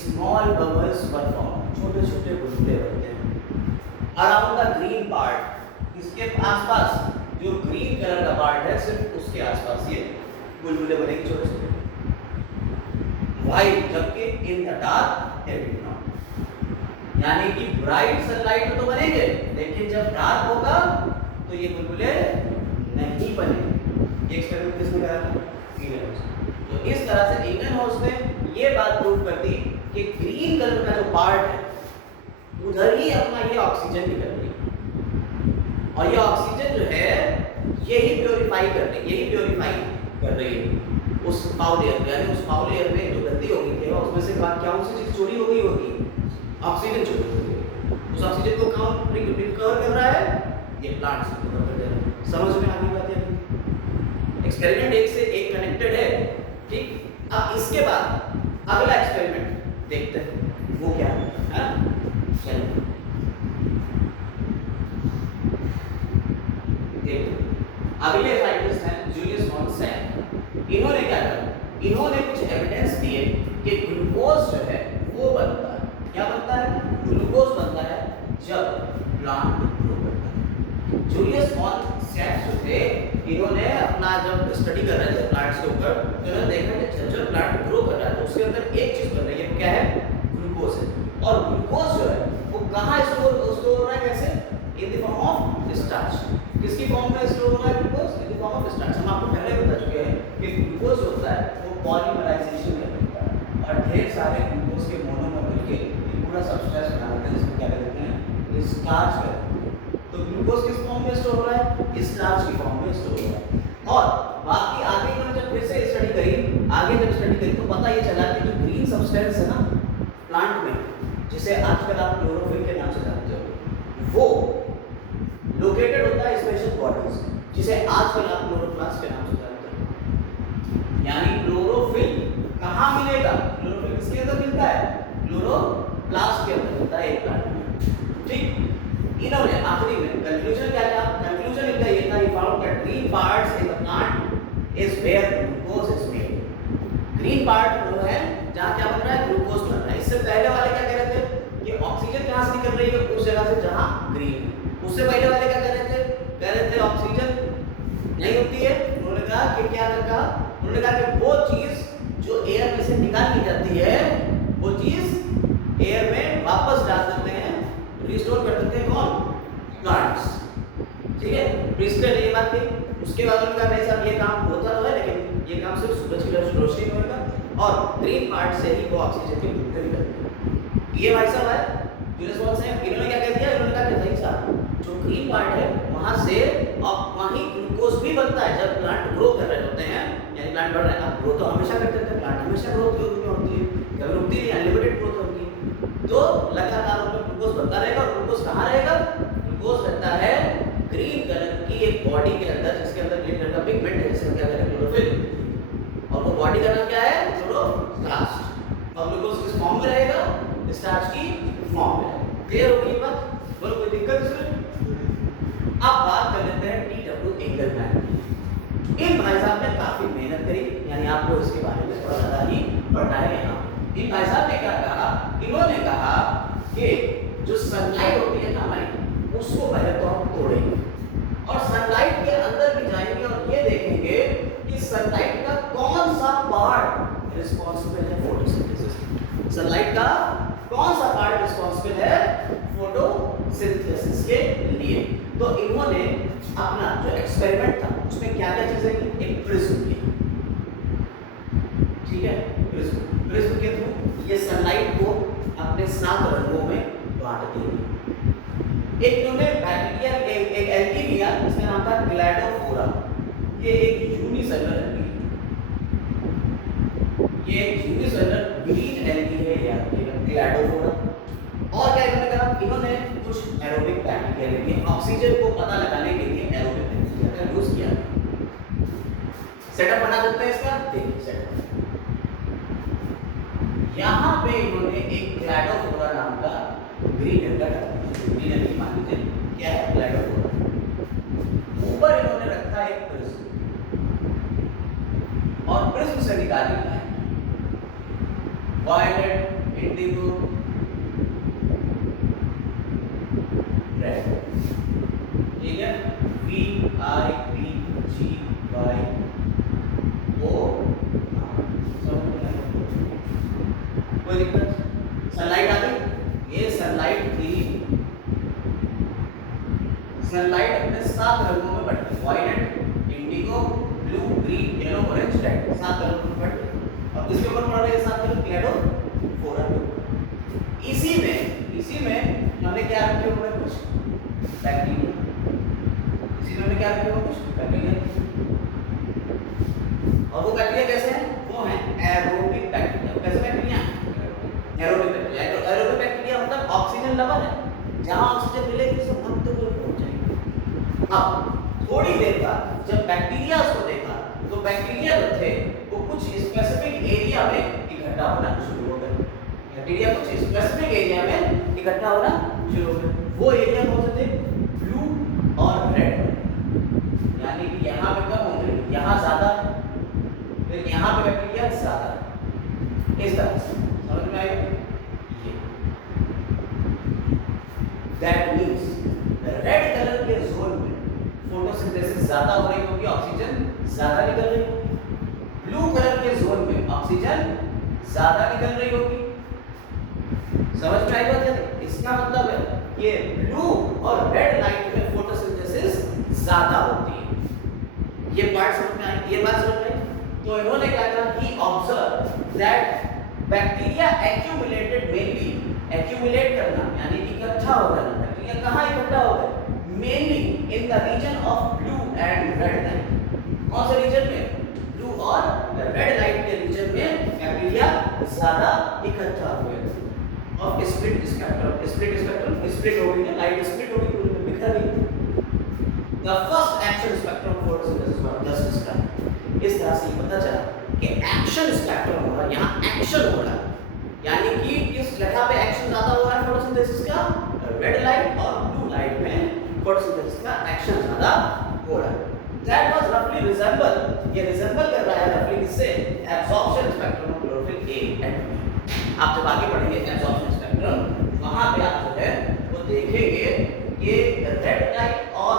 स्मॉल बबल्स वर फॉर्म, छोटे छोटे बुलबुले बनते हैं अराउंड द ग्रीन पार्ट, इसके आसपास जो ग्रीन कलर का पार्ट है सिर्फ उसके आसपास ये बुलबुले बनेंगे छोटे छोटे, व्हाइट, जबकि in the dark they will not, यानी कि ब्राइट सनलाइट में तो बनेंगे लेकिन जब डार्क होगा तो ये बुलबुले नहीं बनेंगे। ये एक्सपेरिमेंट किसने करा था, इगनहॉस। तो इस तरह से इगनहॉस ने ये बात प्रूव कर दी कि ग्रीन कलर का जो पार्ट है उधर ही अपना ये ऑक्सीजन निकल रही है और ये ऑक्सीजन जो है यही प्योरीफाई कर रही है, यही प्योरीफाई कर रही है उस फाउल एयर में, यानी उस फाउल एयर में जो गंदी हो गई थी उसमें से क्या उनसे चीज चोरी हो गई होगी, ऑक्सीजन चोरी हो गई, उस ऑक्सीजन को कौन रिकवर कर रहा है, ये प्लांट्स रिकवर कर रहे हैं। समझ में आ गई बात है? एक्सपेरिमेंट एक से एक कनेक्टेड है, ठीक। अब इसके बाद अगला एक्सपेरिमेंट देखते हैं वो क्या है, चलिए देखो। अगले साइंटिस्ट हैं जूलियस वॉन सैप। इन्होंने क्या करा, इन्होंने कुछ एविडेंस दिए कि ग्लूकोज जो है वो बनता है, क्या बनता है, ग्लूकोज बनता है जब प्लांट ग्रो करता है। जूलियस वॉन सैप जो थे इन्होंने अपना जब स्टडी कर रहे थे प्लांट्स के ऊपर तो इन्होंने देखा कि जब प्लांट ग्रो कर रहा है तो उसके अंदर एक चीज बन रही है, क्या है, ग्लूकोज है। और ग्लूकोज जो है वो कहाँ स्टोर हो रहा है, कैसे, in the form of starch. किसकी फॉर्म में स्टोर हो रहा है glucose, in the form of starch. हम आपको पहले बता चुके हैं कि ग्लूकोज होता है वो पॉलीमराइजेशन करता है और ढेर सारे ग्लूकोज के मोनोमर मिलके एक पूरा सबस्ट्रेट बना देते हैं जिसको क्या कहते हैं, स्टार्च कहते हैं। तो ग्लूकोज किस फॉर्म में स्टोर हो रहा है, स्टार्च की फॉर्म में स्टोर हो रहा है। और बाकी आगे इन्होंने जब फिर से स्टडी करी, आगे जब स्टडी करी तो पता ये चला कि जो ग्रीन सब्सटेंस है ना प्लांट में, जिसे आजकल आप क्लोरोफिल के नाम से जानते हो, वो लोकेटेड होता है स्पेशल बॉडीज, जिसे आजकल आप क्लोरोप्लास्ट के नाम से जानते हो। यानी क्लोरोफिल कहाँ मिलेगा, क्लोरोफिल किसके अंदर मिलता है, क्लोरोप्लास्ट के अंदर मिलता है एक प्लांट में, ठीक। इन्होंने आखिरी में कंक्लूजन क्या था, कंक्लूजन इनका ये था, he found that green parts in the plant is where glucose is made. Green part जो है जहाँ क्या बन रहा है, ग्लूकोज बन रहा है। इससे पहले वाले क्या कह रहे थे कि ऑक्सीजन कहाँ से निकल रही है, उस जगह से जहाँ ग्रीन है। उससे पहले वाले क्या कह रहे थे ऑक्सीजन नहीं होती है। उन्होंने कहा कि क्या कहा, उन्होंने कहा कि वो चीज जो एयर में से निकाल ली जाती है वो चीज एयर में वापस डाल देते हैं, रिस्टोर कर देते हैं कौन, प्लांट्स, ठीक है। प्रिंसिपल ये बात थी। उसके बाद उन्होंने कहा नहीं साहब ये काम होता तो है लेकिन ये काम सिर्फ सूरज की रोशनी में होगा और ग्रीन पार्ट से ही वो ऑक्सीजन के बुलबुले निकलते हैं। ये भाई साहब है जूलियस वॉन सैप। इन्होंने क्या कह दिया, इन्होंने कहा कि भाई साहब जो ग्रीन पार्ट है वहां से और वहीं ग्लूकोज भी बनता है जब प्लांट ग्रो कर रहे होते हैं, यानी प्लांट बढ़ रहा है। अब ग्रो तो हमेशा करते थे, प्लांट हमेशा ग्रोथ होती है, कभी रुकती नहीं, अनलिमिटेड ग्रोथ होती है। तो लगातार उसमें ग्लूकोज बनता रहेगा और ग्लूकोज कहाँ रहेगा, ग्लूकोज रहता है ग्रीन कलर की एक बॉडी के अंदर, जिसके अंदर ग्रीन कलर का पिगमेंट है जिसे हम क्या कहते हैं क्लोरोफिल, और वो बॉडी का नाम क्या है, क्लोरोप्लास्ट। और ग्लूकोज किस फॉर्म में रहेगा, स्टार्च की फॉर्म में। क्लियर हो गई बात, बोलो कोई दिक्कत इसमें? अब बात कर लेते हैं टी.डब्ल्यू. एंगलमैन की। इन भाई साहब ने काफी मेहनत करी, यानी आपको इसके बारे में थोड़ा ज्यादा ही पढ़ना है यहाँ। इन भाई साहब ने क्या कहा, इन्होंने कहा कि जो सनलाइट होती है ना हमारी, उसको पहले तो हम तोड़ेंगे और सनलाइट के अंदर भी जाएंगे और ये देखेंगे कि सनलाइट का कौन सा पार्ट रिस्पॉन्सिबल है फोटोसिंथेसिस। सनलाइट का कौन सा पार्ट रिस्पॉन्सिबल है फोटोसिंथेसिस के लिए। तो इन्होंने अपना जो एक्सपेरिमेंट था उसमें क्या क्या चीजें की, एक प्रिज्म ली, ठीक है, प्रिज्म के थ्रू ये सनलाइट को अपने 7 रंगों में बांट दी। एक इन्होंने बैक्टीरिया एक एल्गी लिया जिसका नाम था ग्लैडोफोरा। ये एक यूनिसेलुलर एल्गी, ये एक यूनिसेलुलर ग्रीन एल्गी है यार, ग्लैडोफोरा। और क्या इन्होंने कहा, इन्होंने कुछ एरोबिक बैक्टीरिया लिए ऑक्सीजन को पता लगाने के लिए एरोबिक बैक्टीरिया का यूज किया। सेटअप बना देते हैं इसका, देखिए सेटअप। यहाँ पे इन्होंने एक क्लैडोफोरा नाम का ग्रीन एल्गा डाला, ग्रीन एल्गी मान लीजिए क्या है क्लैडोफोरा। ऊपर इन्होंने रखा एक प्रिज्म और प्रिज्म से निकाली है वायलेट, इंडिगो, रेड, ठीक है, VIPGYO। कोई दिक्कत? सनलाइट आ गई, ये सनलाइट थी। सनलाइट अपने 7 रंगों में बंटी, violet, indigo, blue, green, yellow, orange, red, 7 रंगों में बंटी। अब इसके ऊपर पड़ रहे हैं 7 रंग क्लैडोफोरा। इसी में हमने क्या रखे हुए कुछ बैक्टीरिया, इसी में हमने क्या रखे हुए कुछ बैक्टीरिया। और वो बैक्टीरिया कैसे हैं? वो हैं एरोबिक बैक्टीरिया। कैसे bacteria? Aerobic bacteria. Aerobic bacteria मतलब ऑक्सीजन लवर है, जहां ऑक्सीजन मिलेगी सब अंत तक पहुंच जाएगी। अब थोड़ी देर बाद जब बैक्टीरिया को देखा तो बैक्टीरिया जो थे वो कुछ स्पेसिफिक एरिया में इकट्ठा होना शुरू हो गए। बैक्टीरिया कुछ स्पेसिफिक एरिया में इकट्ठा होना शुरू हो गए। वो एरिया कौन से थे? ब्लू और रेड। यानी कि यहाँ पे कम होंगे, यहाँ ज्यादा है, फिर यहाँ पे बैक्टीरिया ज्यादा है। इस तरह से समझ में आएगा? ये दैट मीन्स रेड कलर के जोन में फोटोसिंथेसिस ज्यादा हो रही होगी, ऑक्सीजन ज्यादा निकल रही होगी। ब्लू कलर के जोन में ऑक्सीजन ज्यादा निकल रही होगी। समझ में आएगा क्या? इसका मतलब है कि ब्लू और रेड लाइट में फोटोसिंथेसिस ज्यादा होती है। ये बात समझ में आई? ये बात समझ में आई? तो इन्होंने क्या कहा? He observe that bacteria accumulated mainly, accumulate करना यानी इकट्ठा हो जाना। बैक्टीरिया कहाँ इकट्ठा हो गए? Mainly in the region of blue and red light. कौन से रीजन में? ब्लू और रेड लाइट के रीजन में बैक्टीरिया ज्यादा इकट्ठा हुए। और स्प्लिट स्पेक्ट्रम, स्प्लिट हो गई है, लाइट स्प्लिट हो गई, पूरी में बिखर गई। The first action spectrum photosynthesis was just described. इस तरह से पता चला कि एक्शन स्पेक्ट्रम हो रहा है, यहाँ एक्शन हो रहा है, यानी कि किस जगह पे एक्शन ज्यादा हो रहा है फोटोसिंथेसिस का? रेड लाइट और ब्लू लाइट में फोटोसिंथेसिस का एक्शन ज्यादा हो रहा है। दैट वाज रफली रिजेंबल, ये रिजेंबल कर रहा है रफली किससे? Absorption spectrum of chlorophyll A and B. आप जब आगे पढ़ेंगे एब्जॉर्प्शन स्पेक्ट्रम, वहां पे आप जो है वो देखेंगे कि रेड लाइट और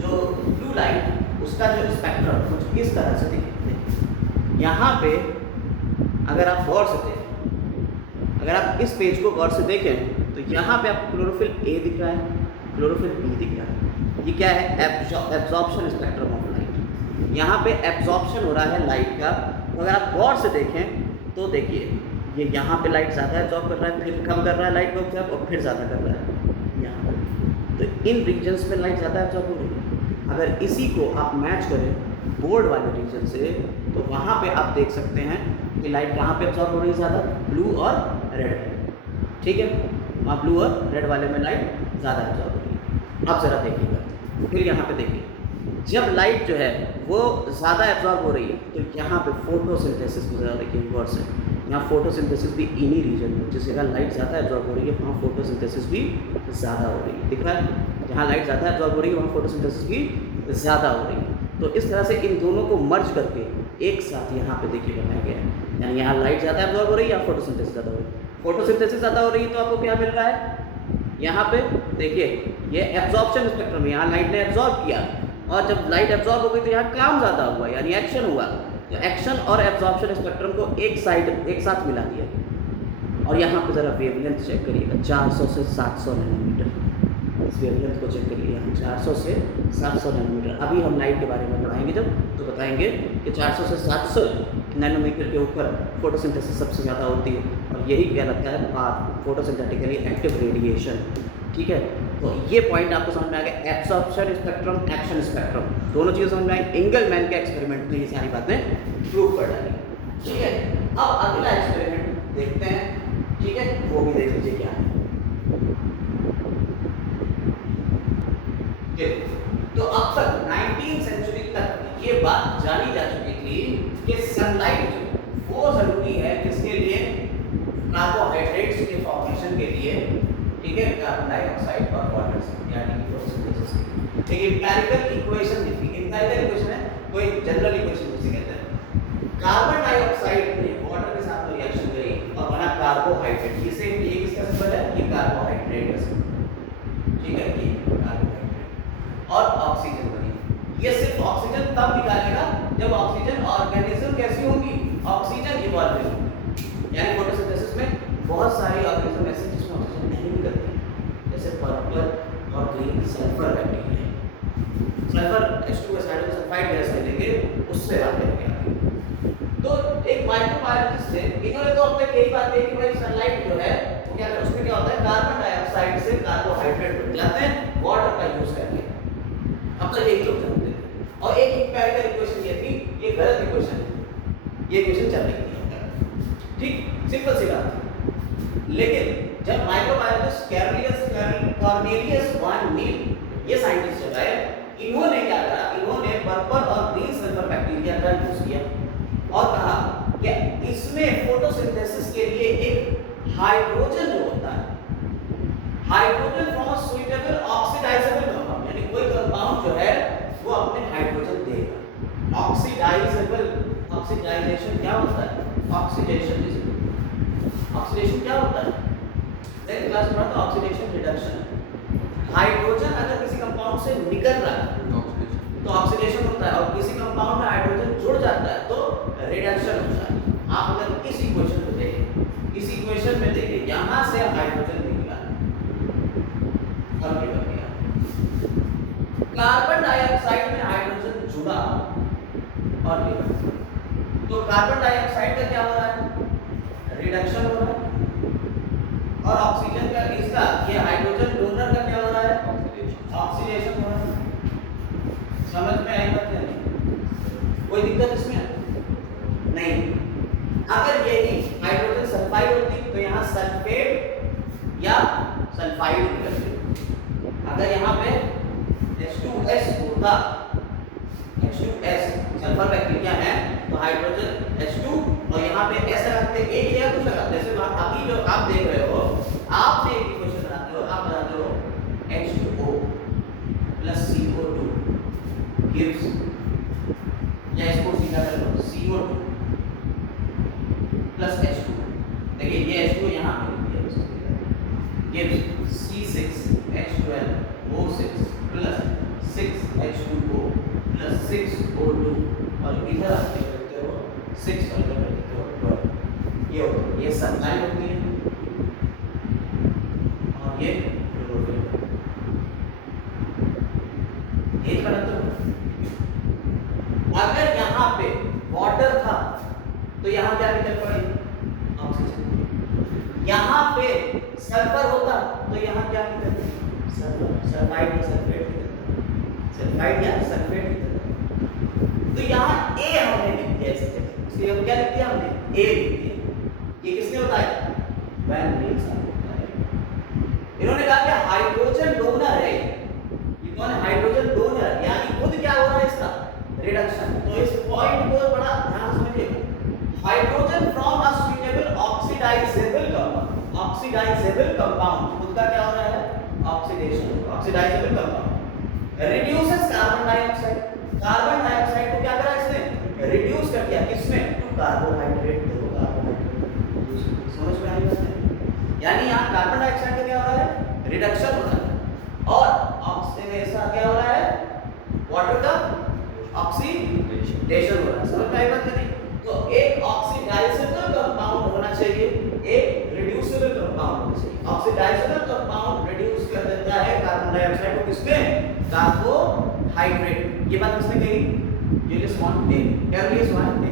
जो ब्लू लाइट उसका जो स्पेक्ट्रम कुछ इस तरह से दिखेगा। यहाँ पे अगर आप गौर से देखें, अगर आप इस पेज को गौर से देखें तो यहाँ पे आपको क्लोरोफिल ए दिख रहा है, क्लोरोफिल बी दिख रहा है। ये क्या है? Absorption spectrum of light. यहाँ पे एब्जॉर्प्शन हो रहा है लाइट का। तो अगर आप गौर से देखें तो देखिए ये यहाँ पे लाइट ज़्यादा एब्जॉर्ब कर रहा है, फिर कम कर रहा है लाइट को एब्जॉर्ब, और फिर ज़्यादा कर रहा है यहाँ पे। तो इन रीजन्स में लाइट ज़्यादा एब्जॉर्ब हो रही है। अगर इसी को आप मैच करें बोर्ड वाले रीजन से तो वहाँ पे आप देख सकते हैं कि लाइट कहाँ पे एब्जॉर्ब हो रही है ज़्यादा? ब्लू और रेड। ठीक है, वहाँ ब्लू और रेड वाले में लाइट ज़्यादा एब्जॉर्ब हो रही है। अब ज़रा देखिएगा, फिर यहाँ पे देखिए जब लाइट जो है वो ज़्यादा एब्जॉर्ब हो रही है तो यहाँ पे फोटोसिंथेसिस को ज़्यादा देखिए गौर से। यहाँ फोटोसिंथेसिस भी इन्हीं रीजन में, जिस जगह लाइट ज़्यादा एब्जॉर्ब हो रही है वहाँ फोटोसिंथेसिस भी ज़्यादा हो रही है। दिख रहा है? जहाँ लाइट ज़्यादा एब्जॉर्ब हो रही है वहाँ फोटोसिंथेसिस भी ज़्यादा हो रही है। तो इस तरह से इन दोनों को मर्ज करके एक साथ यहाँ पे देखिए बनाया गया है। यानी यहाँ लाइट ज़्यादा एब्जॉर्ब हो रही है, यहाँ फोटोसिंथेसिस ज़्यादा हो रही है। फोटोसिंथेसिस ज़्यादा हो रही है तो आपको क्या मिल रहा है? यहाँ पे देखिए ये एब्जॉर्प्शन स्पेक्ट्रम, यहाँ लाइट ने एब्जॉर्ब किया और जब लाइट एब्जॉर्ब हो गई तो यहाँ काम ज़्यादा हुआ यानी एक्शन हुआ। तो एक्शन और एब्जॉर्प्शन स्पेक्ट्रम को एक साथ मिला दिया गया। और यहाँ पे ज़रा वेवलेंथ चेक करिएगा, 400 से 700 नैनोमीटर। इस वेवलेंथ को चेक करिए, यहाँ 400 से 700 नैनोमीटर। अभी हम लाइट के बारे में पढ़ाएंगे जब, तो बताएंगे कि 400 से 700 नैनोमीटर के ऊपर फोटोसिंथेसिस सबसे ज़्यादा होती है और यही कहलाता है फोटोसिंथेटिकली एक्टिव रेडिएशन। ठीक है, तो ये पॉइंट आपको समझ में आ गया। एब्जॉर्प्शन स्पेक्ट्रम, एक्शन स्पेक्ट्रम, दोनों चीज़ें समझ में आई। एंगलमैन के एक्सपेरिमेंट में ये सारी बातें प्रूव कर डाली। ठीक है, अब अगला एक्सपेरिमेंट देखते हैं। ठीक है, वो भी देख लीजिए क्या है। तो अब तक 19वीं सेंचुरी तक ये बात जानी जा चुकी थी कि सनलाइट जो वो जरूरी है किसके लिए, कार्बोहाइड्रेट्स के फॉर्मेशन के लिए, ठीक है, कार्बन डाइऑक्साइड और वाटर यानी कि फोटोसिंथेसिस के लिए। एक एम्पिरिकल इक्वेशन लिखी, एम्पिरिकल इक्वेशन है, कोई जनरल इक्वेशन जिसे कहते हैं। कार्बन डाइऑक्साइड ने वाटर के साथ रिएक्शन करी और बना कार्बोहाइड्रेट। ये किसका सिंबल है, ये कार्बोहाइड्रेट का सिंबल, ठीक है, ये कार्बोहाइड्रेट और ऑक्सीजन बनी। ये सिर्फ ऑक्सीजन तब निकालेगा जब ऑक्सीजन ऑर्गेनिज्म कैसी होंगी, ऑक्सीजन इवॉल्व होंगी। यानी फोटोसिंथेसिस में बहुत सारे ऑर्गेनिज्म ऐसे जिसमें ऑक्सीजन नहीं निकलती, जैसे पर्पल और green sulphur bacteria. Sulphur H2 sulphide gas है, लेकिन उससे आते हैं। तो एक माइक्रोबायोलॉजिस्ट थे, इन्होंने तो अब तक यही बात कही कि भाई सनलाइट जो है वो क्या, उसमें क्या होता है, कार्बन डाइऑक्साइड से कार्बोहाइड्रेट बन जाते हैं वाटर का यूज करके। अब तक यही लोग जानते थे। और एक एम्पिरिकल इक्वेशन ये थी, ये गलत इक्वेशन है, ये इक्वेशन चल रही थी, ठीक, सिंपल सी बात है। लेकिन जब माइक्रोबायोलॉजिस्ट कॉर्नेलियस वान नील ये साइंटिस्ट जो है, इन्होंने क्या करा, इन्होंने पर्पल और ग्रीन सल्फर बैक्टीरिया का यूज किया और कहा कि इसमें फोटोसिंथेसिस के लिए एक हाइड्रोजन जो होता है, hydrogen from a suitable oxidisable compound, यानी कोई कंपाउंड जो है वो अपने हाइड्रोजन देगा। ऑक्सीडाइजेबल, ऑक्सीडाइजेशन क्या होता है, ऑक्सीडेशन, ऑक्सीडेशन क्या होता है, टेंथ क्लास में पढ़ा था, ऑक्सीडेशन रिडक्शन। हाइड्रोजन अगर किसी कंपाउंड से निकल रहा है तो ऑक्सीडेशन होता है, और किसी कंपाउंड में हाइड्रोजन जुड़ जाता है तो रिडक्शन होता है। आप अगर इस इक्वेशन को देखें, इस इक्वेशन में देखिए, यहां से हाइड्रोजन निकला और ये बन गया, कार्बन डाइऑक्साइड में हाइड्रोजन जुड़ा और ये बन गया। तो कार्बन डाइऑक्साइड का क्या हो रहा है, रिडक्शन हो रहा है, और ऑक्सीजन का, इसका, ये हाइड्रोजन डोनर का क्या हो रहा है, ऑक्सीडेशन हो रहा है। समझ में आई बात नहीं, कोई दिक्कत इसमें नहीं। अगर यही हाइड्रोजन सल्फाइड होती तो यहाँ सल्फेट या सल्फाइड निकलती। अगर यहाँ पे H2S होता, H2S सल्फर बैक्टीरिया है, तो हाइड्रोजन H2 और यहाँ पे S लगाते, एक या कुछ लगाते। जैसे अभी जो आप देख रहे हो, आपने एक इक्वेशन बनाते हो, आप बनाते हो H2O plus CO2 gives, या इसको सीधा कर लो, CO2 plus H2। देखिए ये H2 यहाँ पे लिख दिया, gives C6H12O6 plus 6H2O plus 6O2, और इधर आप क्या करते हो, 6 और इधर करते हो 12। ये सनलाइट होती है और ये क्लोरोफिल। ये करते हो। अगर यहाँ पे वाटर था तो यहाँ क्या निकल पड़ी, ऑक्सीजन। यहाँ पे सल्फर होता तो यहाँ क्या निकलता, सल्फर, सल्फाइड या सल्फेट निकलता, सल्फाइड या सल्फेट निकलता। तो यहाँ ए हमने लिख दिया, इसलिए हम क्या लिख दिया, हमने ए लिख दिया। ये किसने बताया, वैन नील्स ने बताया। इन्होंने कहा कि हाइड्रोजन डोनर है, ये कौन है, हाइड्रोजन डोनर, यानी खुद क्या हो रहा है इसका, रिडक्शन। तो इस पॉइंट को बड़ा ध्यान से समझिएगा। Hydrogen from a suitable oxidisable compound, oxidisable compound खुद का क्या हो रहा है, oxidation, oxidisable compound reduces carbon dioxide. Carbon dioxide को क्या करा इसने, रिड्यूस कर दिया, किसमें, टू कार्बोहाइड्रेट। देखो कार्बोहाइड्रेट, समझ में आई बात है। यानी यहाँ कार्बन डाइऑक्साइड का क्या हो रहा है, रिडक्शन हो रहा है, और ऑक्सीजन का क्या हो रहा है, वाटर का ऑक्सीडेशन हो रहा है। समझ में आई बात नहीं। तो एक ऑक्सीडाइजेबल कंपाउंड होना चाहिए, एक रिड्यूसेबल कंपाउंड होना चाहिए। ऑक्सीडाइजेबल कंपाउंड रिड्यूस कर देता है कार्बन डाइऑक्साइड को, किसमें, कार्बोहाइड्रेट। ये बात किसने कही, जूलियस वॉन डे, कैरोलियस वॉन डे।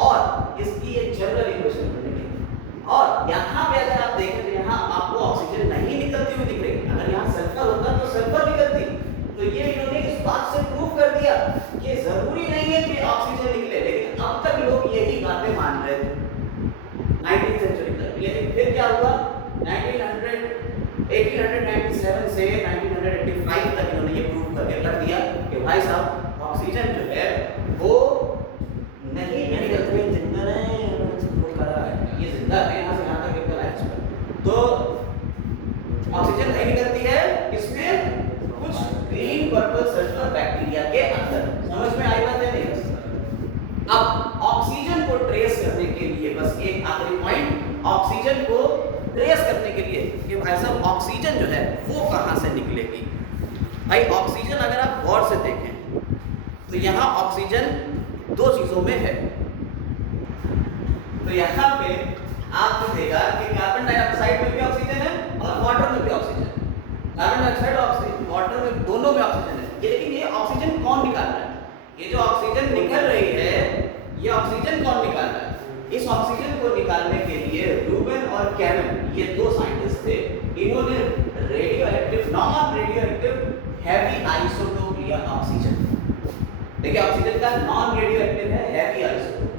और इसकी एक जनरल इक्वेशन बनेगी, और यहाँ पे अगर आप देखें तो यहाँ आपको ऑक्सीजन नहीं निकलती हुई दिख रही। अगर यहाँ सल्फर होता तो सल्फर निकलती। तो ये इन्होंने इस बात से प्रूव कर दिया कि जरूरी नहीं है कि ऑक्सीजन निकले, लेकिन अब तक लोग यही बातें मान रहे थे 19वीं सेंचुरी तक। लेकिन फिर क्या हुआ, 1897 से 1985 तक रख दिया कि भाई साहब ऑक्सीजन जो है वो नहीं निकलती है। जिंदा है वो करा है, ये जिंदा है, यहाँ से यहाँ तक केमिकल है इस पर। तो ऑक्सीजन नहीं निकलती है इसमें कुछ ग्रीन पर्पल सर्कुलर बैक्टीरिया के अंदर। समझ में आई बात है नहीं? अब ऑक्सीजन को ट्रेस करने के लिए बस एक आखिरी पॉइंट, ऑक्सीजन को ट्रेस करने के लिए कि भाई साहब ऑक्सीजन जो है वो कहाँ से निकलेगी। भाई ऑक्सीजन अगर आप गौर से देखें तो यहाँ ऑक्सीजन दो चीजों में है। तो यहाँ पे आपको देगा कि कार्बन डाइऑक्साइड में भी ऑक्सीजन है और वाटर में भी ऑक्सीजन है। कार्बन डाइऑक्साइड और ऑक्सीजन वाटर में दोनों में ऑक्सीजन है। ये लेकिन ये ऑक्सीजन कौन निकाल रहा है? ये जो ऑक्सीजन निकल रही है ये ऑक्सीजन कौन निकाल रहा है? इस ऑक्सीजन को निकालने के लिए रूबेन और कैमन ये दो साइंटिस्ट थे, इन्होंने radio active non radio active heavy isotope लिया ऑक्सीजन। देखिए ऑक्सीजन का नॉन रेडियो एक्टिव है हैवी आइसोटोप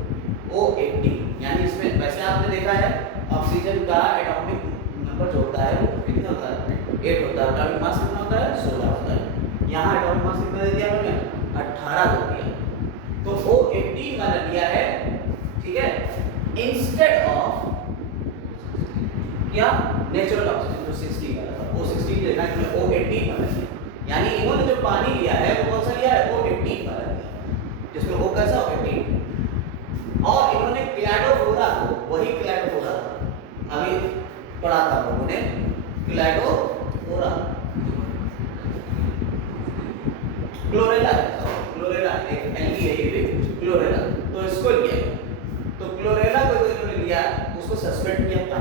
O80, यानी इसमें वैसे आपने देखा है ऑक्सीजन का एटॉमिक नंबर जो होता है वो कितना होता है? 8 होता है। एटॉमिक मास कितना होता है? 16 होता है। यहाँ एटॉमिक मास कितना दे दिया हमने? 18 दे दिया। तो O80 वाला लिया है, ठीक है, इंस्टेड ऑफ क्या नेचुरल ऑक्सीजन जो 60 वाला था, O60 लेना है, O80 वाला लिया। यानी इन्होंने जो पानी लिया है वो कौन सा लिया है? O80 वाला लिया, जिसमें O कैसा? O80। और इन्होंने क्लैडोफोरा को, वही क्लैडोफोरा अभी पढ़ा था लोगों ने, क्लैडोफोरा क्लोरेला है, क्लोरेला एक एल्गी है ये भी, क्लोरेला। तो इसको लिया, तो क्लोरेला को इन्होंने लिया, उसको सस्पेंड किया था।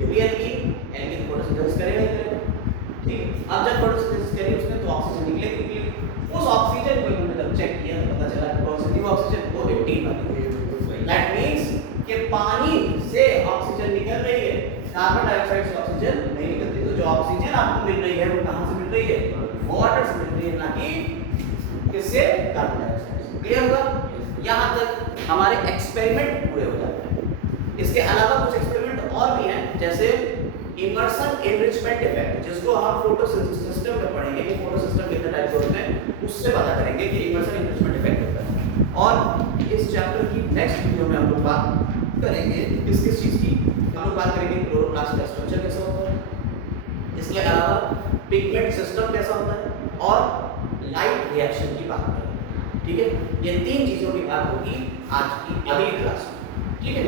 ये भी एल्गी, एल्गी तो फोटोसिंथेसिस करेगा ही करेगा, ठीक है। अब जब फोटोसिंथेसिस करी उसने तो ऑक्सीजन निकलेगी। उस ऑक्सीजन को इन्होंने जब चेक किया तो पता चला कि पॉजिटिव ऑक्सीजन O80 वाली। दैट मींस कि पानी से ऑक्सीजन निकल रही है, कार्बन डाइऑक्साइड से ऑक्सीजन नहीं निकलती। तो जो ऑक्सीजन आपको मिल रही है वो कहां से मिल रही है? वाटर से मिल रही है, ना कि किससे? कार्बन डाइऑक्साइड से। क्लियर होगा? यहां तक हमारे एक्सपेरिमेंट पूरे हो जाते हैं। इसके अलावा कुछ एक्सपेरिमेंट और भी हैं, जैसे इमर्सन एनरिचमेंट इफेक्ट, जिसको हम फोटो सिस्टम में पढ़ेंगे कि फोटो सिस्टम कितने टाइप के होते हैं, उससे पता करेंगे कि इमर्सन एनरिचमेंट इफेक्ट होता है। और इस चैप्टर की नेक्स्ट वीडियो में हम लोग बात करेंगे किस किस चीज़ की? हम लोग बात करेंगे क्लोरोप्लास्ट का स्ट्रक्चर कैसा होता है, इसके अलावा पिगमेंट सिस्टम कैसा होता है, और लाइट रिएक्शन की बात करेंगे। ठीक है, ये तीन चीज़ों की बात होगी आज की अगली क्लास में। ठीक है।